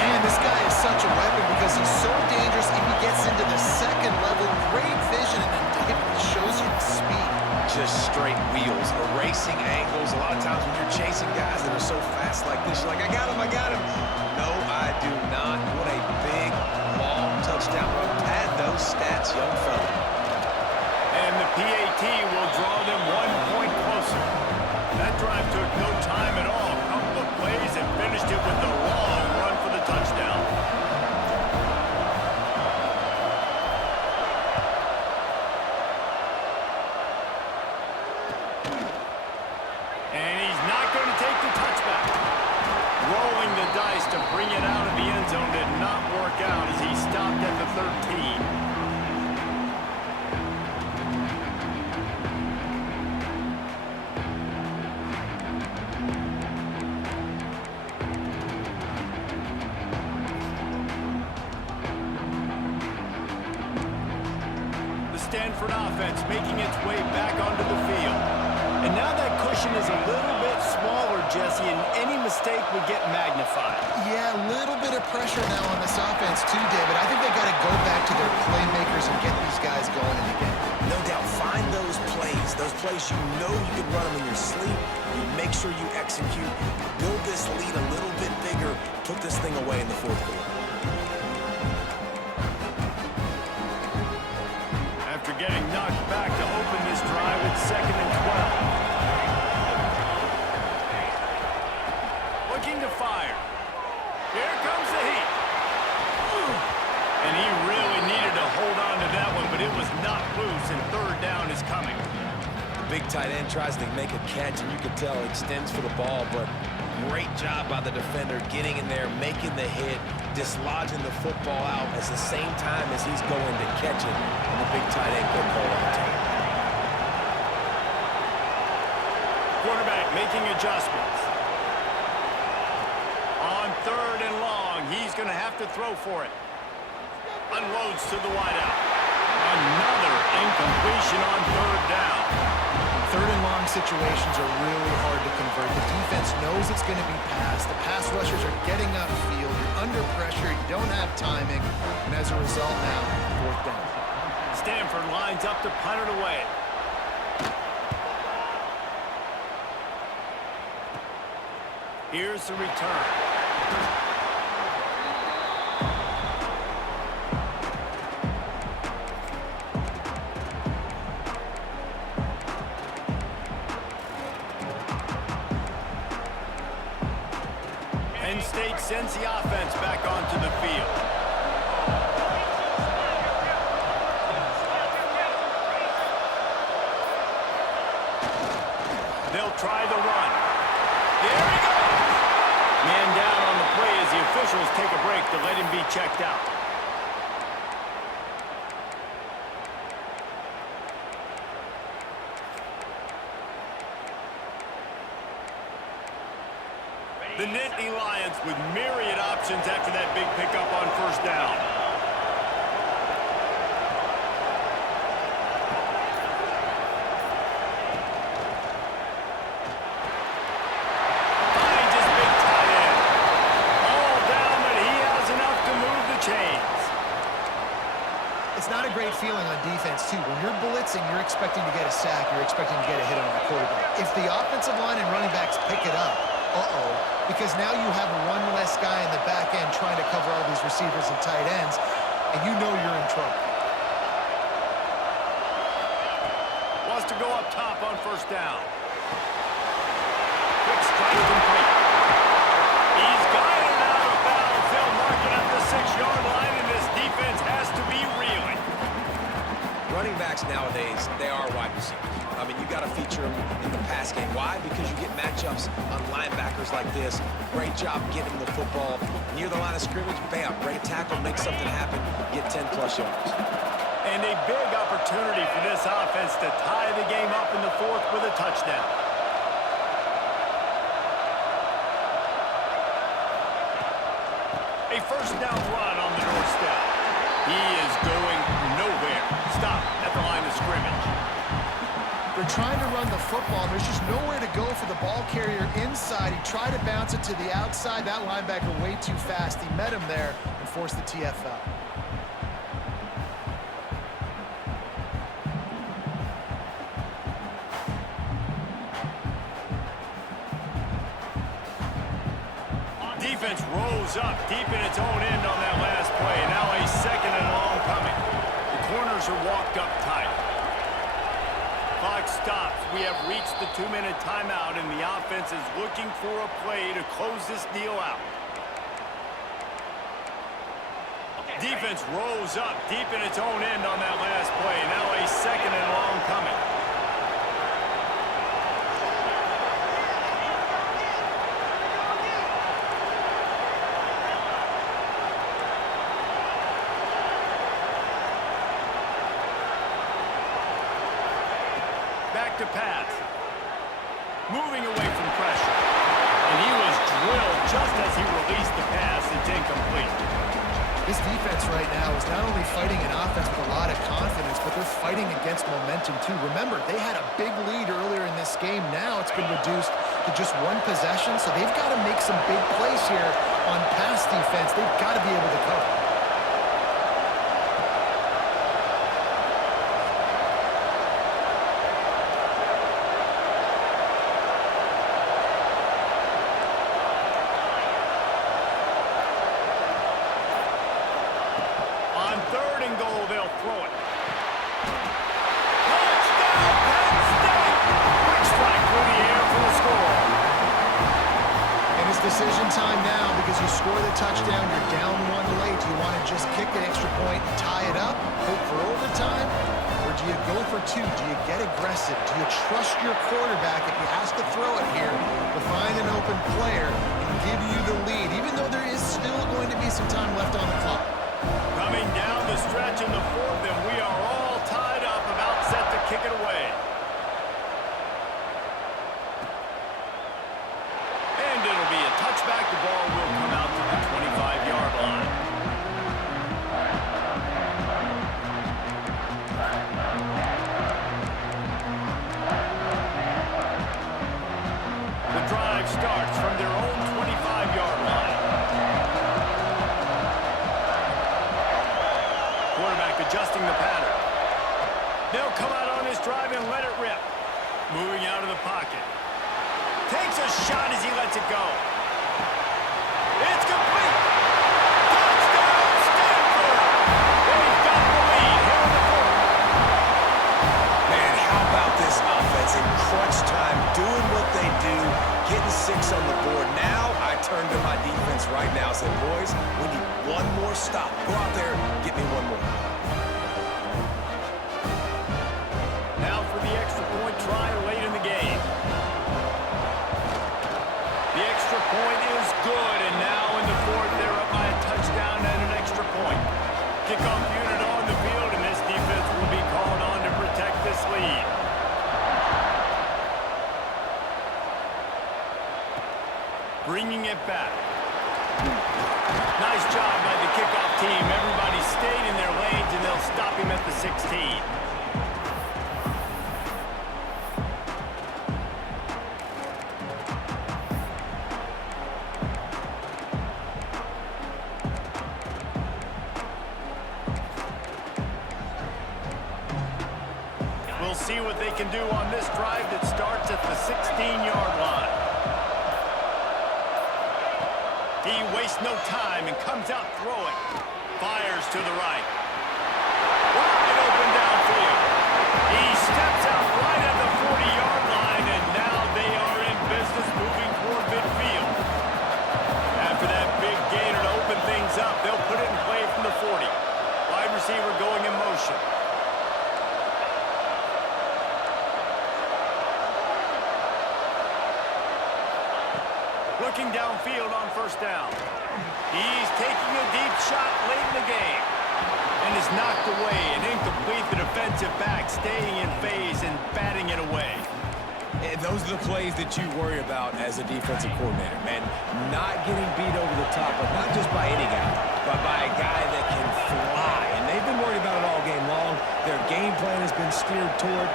Man, this guy is such a weapon because he's so dangerous if he gets into the second level. Great vision, and then it shows you the speed. Just straight wheels, erasing angles. A lot of times when you're chasing guys that are so fast like this, you're like, I got him, I got him. No, I do not. What a big, long touchdown run. Pad those stats, young fella. And the PAT will draw them 1 point closer. That drive took no time at all. A couple of plays and finished it with the long run for the touchdown. And he's not going to take the touchback. Rolling the dice to bring it out of the end zone did not work out as he stopped at the 13. The Stanford offense making its way back onto the field. And now that cushion is a little bit smaller, Jesse, and any mistake would get magnified. Yeah, a little bit of pressure now on this offense too, David. I think they got to go back to their playmakers and get these guys going in the game. No doubt, find those plays you know you can run them in your sleep. You make sure you execute. Build this lead a little bit bigger. Put this thing away in the 4th quarter. After getting 2nd and 12. Looking to fire. Here comes the heat. And he really needed to hold on to that one, but it was not loose, and 3rd down is coming. The big tight end tries to make a catch, and you can tell he extends for the ball, but great job by the defender getting in there, making the hit, dislodging the football out at the same time as he's going to catch it, and the big tight end couldn't hold on to it. Quarterback making adjustments. On 3rd and long, he's going to have to throw for it. Unloads to the wideout. Another incompletion on 3rd down. 3rd and long situations are really hard to convert. The defense knows it's going to be passed. The pass rushers are getting upfield. You're under pressure. You don't have timing. And as a result now, 4th down. Stanford lines up to punt it away. Here's the return. Penn State sends the offense back onto the field. They'll try the run. There he goes! Man down on the play as the officials take a break to let him be checked out. The Nittany Lions with myriad options after that big pickup on 1st down. Finds his big tight end. All down, but he has enough to move the chains. It's not a great feeling on defense, too. When you're blitzing, you're expecting to get a sack. You're expecting to get a hit on the quarterback. If the offensive line and running backs pick it up, because now you have one less guy in the back end trying to cover all these receivers and tight ends, and you know you're in trouble. Wants to go up top on 1st down. Quick strike complete. He's got it out of bounds. They'll mark it at the 6-yard line, and this defense has to be reeling. Running backs nowadays, they are wide receivers. I mean, you got to feature them in the pass game. Why? Because you get matchups on linebackers like this. Great job getting the football near the line of scrimmage. Bam, break a tackle, make something happen, get 10-plus yards. And a big opportunity for this offense to tie the game up in the 4th with a touchdown. A 1st down run on the doorstep. He is going nowhere. Stop at the line of scrimmage. They're trying to run the football. There's just nowhere to go for the ball carrier inside. He tried to bounce it to the outside. That linebacker way too fast. He met him there and forced the TFL. Defense rolls up deep in its own end on that last play. Now a 2nd and long coming. The corners are walked up tight. Clock stops. We have reached the 2-minute timeout, and the offense is looking for a play to close this deal out. Defense rolls up deep in its own end on that last play. Now a 2nd and long coming. Back to pass. Moving away from pressure. And he was drilled just as he released the pass. It's incomplete. This defense right now is not only fighting an offense with a lot of confidence, but they're fighting against momentum, too. Remember, they had a big lead earlier in this game. Now it's been reduced to just 1 possession, so they've got to make some big plays here on pass defense. They've got to be able to cover. On 3rd and goal, they'll throw it. Touchdown, Penn State! decision time now because you score the touchdown, you're down one late. Do you want to just kick an extra point and tie it up, hope for overtime? Or do you go for two? Do you get aggressive? Do you trust your quarterback if he has to throw it here to find an open player and give you the lead, even though there is still going to be some time left on the clock? Coming down the stretch in the fourth, and we are all tied up, about set to kick it away. And it'll be a touchback. The ball will come out to the 25-yard line. The drive starts from their own 25-yard line. Quarterback adjusting the pattern. They'll come out on this drive and let it rip. Moving out of the pocket. Takes a shot as he lets it go. It's complete. Touchdown, Stanford! They've got the lead here in the fourth. Man, how about this offense in crunch time, doing what they do, getting 6 on the board. Now I turn to my defense right now and say, boys, we need one more stop. Go out there, get me one more. Now for the extra point try late in the game. The extra point is good, and now in the fourth, they're up by a touchdown and an extra point. Kickoff unit on the field, and this defense will be called on to protect this lead. Bringing it back. Nice job by the kickoff team. Everybody stayed in their lanes, and they'll stop him at the 16. We'll see what they can do on this drive that starts at the 16-yard line. He wastes no time and comes out throwing. Fires to the right. Wide open downfield. He steps out right at the 40-yard line, and now they are in business moving toward midfield. After that big gainer to open things up, they'll put it in play from the 40. Wide receiver going in motion. Looking downfield on first down. He's taking a deep shot late in the game. And is knocked away and incomplete. The defensive back staying in phase and batting it away. And those are the plays that you worry about as a defensive coordinator, man. Not getting beat over the top, but not just by any guy, but by a guy that can fly. And they've been worried about it all game long. Their game plan has been steered toward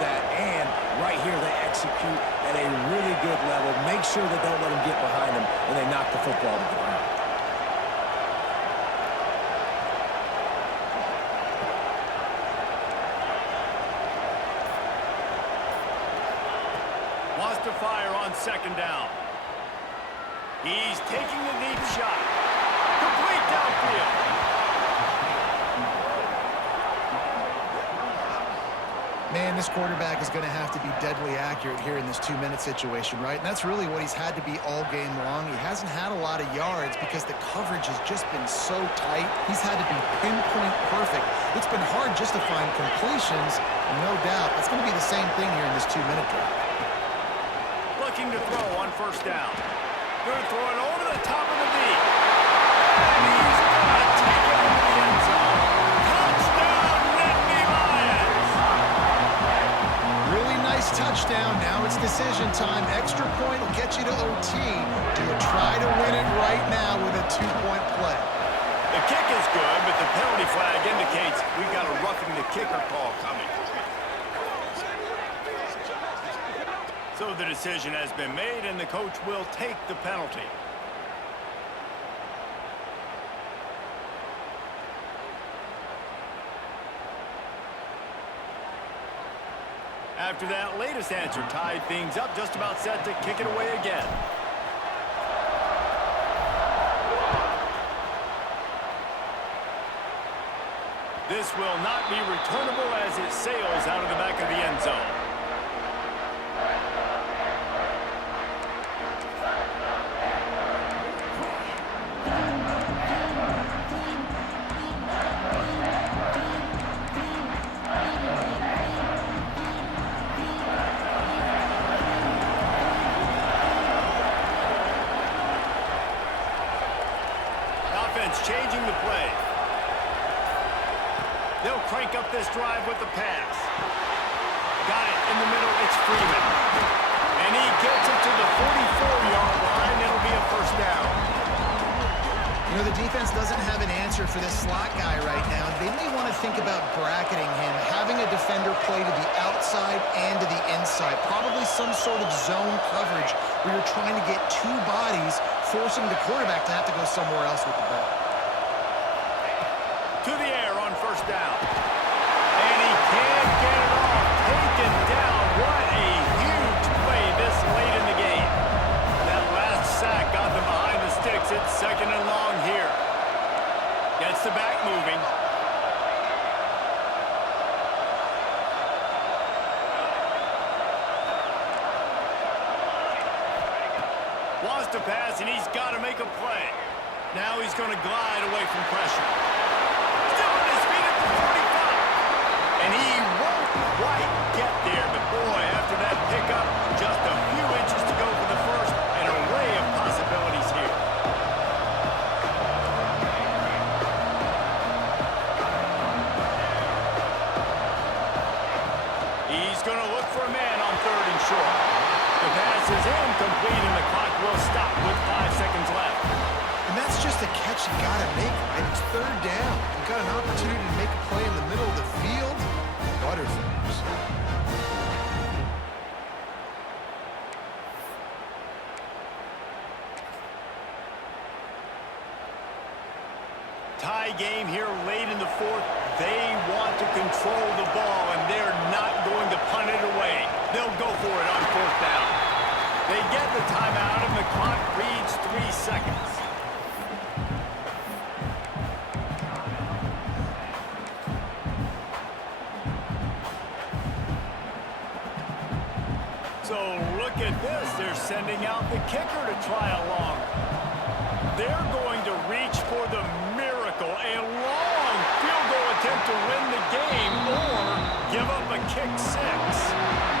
that, and right here they execute at a really good level. Make sure they don't let them get behind them when they knock the football to the ground. Wants to fire on second down. He's taking the deep shot. Complete downfield. Man, this quarterback is going to have to be deadly accurate here in this 2-minute situation, right? And that's really what he's had to be all game long. He hasn't had a lot of yards because the coverage has just been so tight. He's had to be pinpoint perfect. It's been hard just to find completions, no doubt. It's going to be the same thing here in this 2-minute drive. Looking to throw on first down. Going to throw it over the top of the knee. And he's going to take it over the end zone. Touchdown, Nittany Lions! Really nice touchdown. Now it's decision time. Extra point will get you to OT. Do you try to win it right now with a 2-point play? The kick is good, but the penalty flag indicates we've got a roughing the kicker call coming. So the decision has been made, and the coach will take the penalty. After that latest answer tied things up, just about set to kick it away again. This will not be returnable as it sails out of the back of the end zone. changing the play. They'll crank up this drive with the pass. Got it in the middle. It's Freeman. And he gets it to the 44-yard line. It'll be a first down. You know, the defense doesn't have an answer for this slot guy right now. They may want to think about bracketing him, having a defender play to the outside and to the inside. Probably some sort of zone coverage where you're trying to get two bodies, forcing the quarterback to have to go somewhere else with the ball. To the air on first down. And he can't get it off. Taken down. What a huge play this late in the game. That last sack got them behind the sticks. It's second and long here. Gets the back moving. Wants to pass, and he's got to make a play. Now he's going to glide away from pressure. Still on his feet at the 45. And he won't quite get there. But boy, after that pickup, just a few inches to go for the first. An array of possibilities here. He's going to look for a man on third and short. The pass is incomplete, and the clock will stop with 5 seconds left. And that's just a catch you got to make, right? It's third down. You've got an opportunity to make a play in the middle of the field. Butterfingers. Tie game here late in the fourth. They want to control the ball, and they're not going to punt it away. They'll go for it on fourth down. They get the timeout, and the clock reads 3 seconds. So look at this. They're sending out the kicker to try along. They're going to reach for the miracle. A long field goal attempt to win the game or give up a kick 6.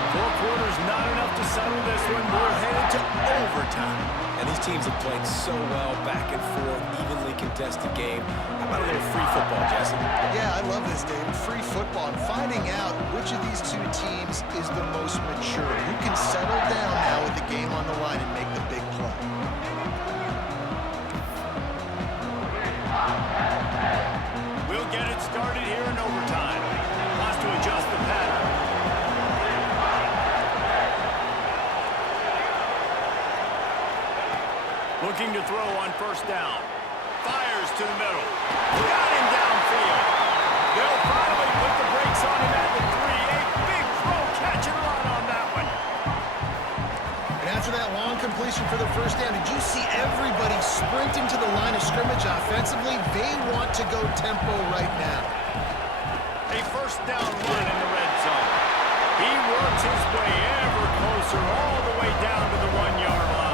4 quarters not enough to settle this one. We're headed to overtime. And these teams have played so well, back and forth, evenly contested game. How about a little free football, Jesse? Yeah, I love this, David. Free football. And finding out which of these two teams is the most mature. Who can settle down now with the game on the line and make the big play. We'll get it started here in overtime. Wants to adjust the pattern. Looking to throw on first down. Fires to the middle. Got him downfield. They'll finally put the brakes on him at the 3. A big throw, catch and run on that one. And after that long completion for the first down, did you see everybody sprinting to the line of scrimmage offensively? They want to go tempo right now. A first down run in the red zone. He works his way ever closer all the way down to the 1-yard line.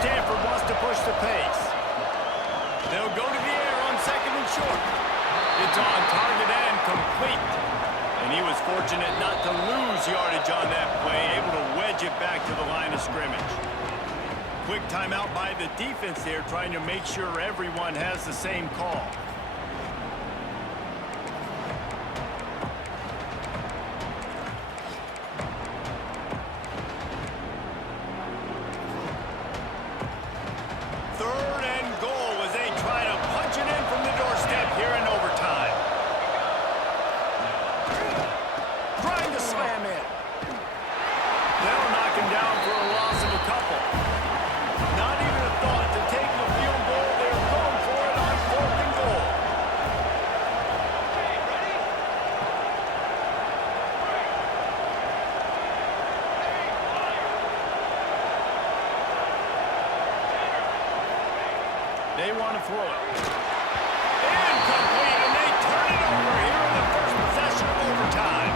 Stanford wants to push the pace. They'll go to the air on second and short. It's on target and complete. And he was fortunate not to lose yardage on that play, able to wedge it back to the line of scrimmage. Quick timeout by the defense there, trying to make sure everyone has the same call. Third and goal as they try to punch it in from the doorstep here in overtime. Trying to slam in. They'll knock him down for a loss of a couple. Not even a thought to take the field goal. They're going for it on fourth and goal. They want to throw it. Incomplete, and they turn it over here in the first possession of overtime.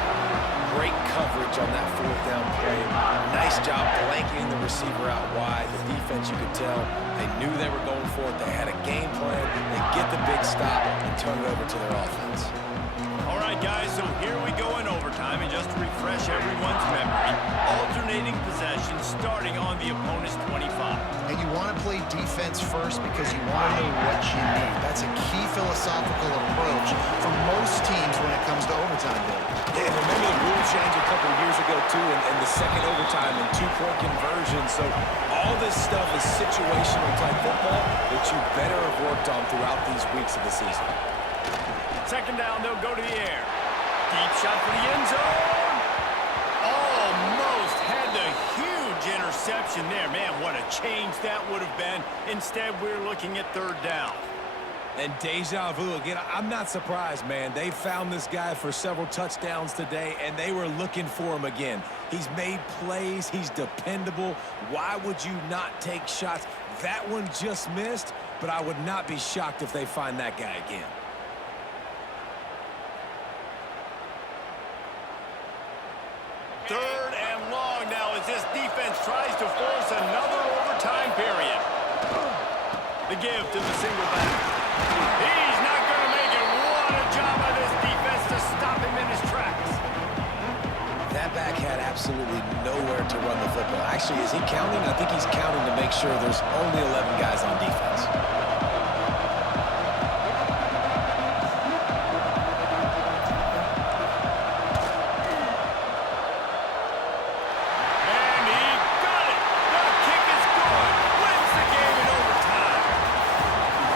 Great coverage on that fourth down play. Nice job blanketing the receiver out wide. The defense, you could tell, they knew they were going for it. They had a game plan. They get the big stop and turn it over to their offense. All right, guys, so here we go in overtime, and just to refresh everyone's memory, alternating possessions starting on the opponent's 25. and you want to play defense first because you want to know what you need. That's a key philosophical approach for most teams when it comes to overtime, Bill. Yeah, remember the rule change a couple of years ago, too, and the second overtime and two-point conversion. So all this stuff is situational type football that you better have worked on throughout these weeks of the season. Second down, they'll go to the air. Deep shot for the end zone. Almost had the huge interception there. Man, what a change that would have been. Instead, we're looking at third down. And deja vu again. I'm not surprised, man. They found this guy for several touchdowns today, and they were looking for him again. He's made plays. He's dependable. Why would you not take shots? That one just missed, but I would not be shocked if they find that guy again. Third and long now as this defense tries to force another overtime period. The give to the single back. He's not going to make it. What a job by this defense to stop him in his tracks. That back had absolutely nowhere to run the football. Actually, is he counting? I think he's counting to make sure there's only 11 guys on defense. And he got it. The kick is good. Wins the game in overtime.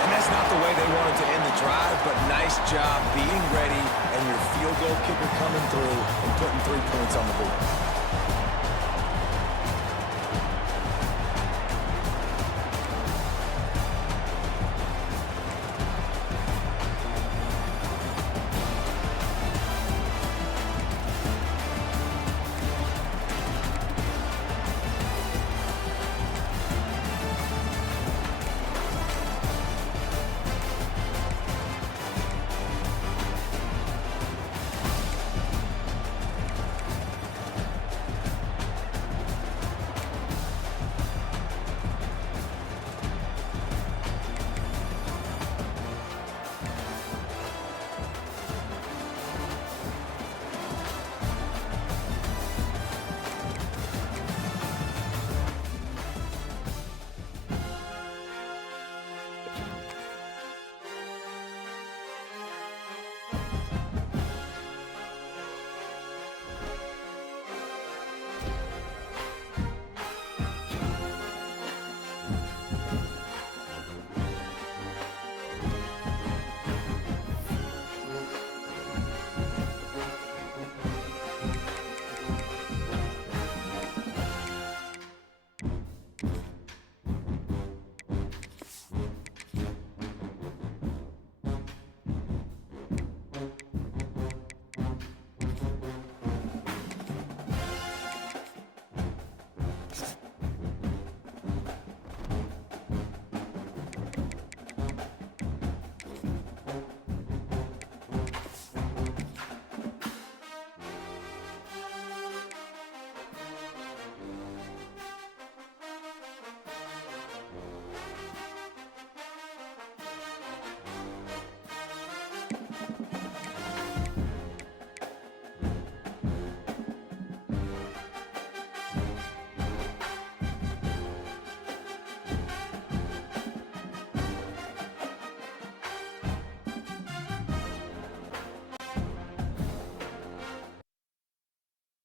And that's not the way they wanted to end the drive, but nice job being ready and your field goal kicker coming through and putting 3 points on the board.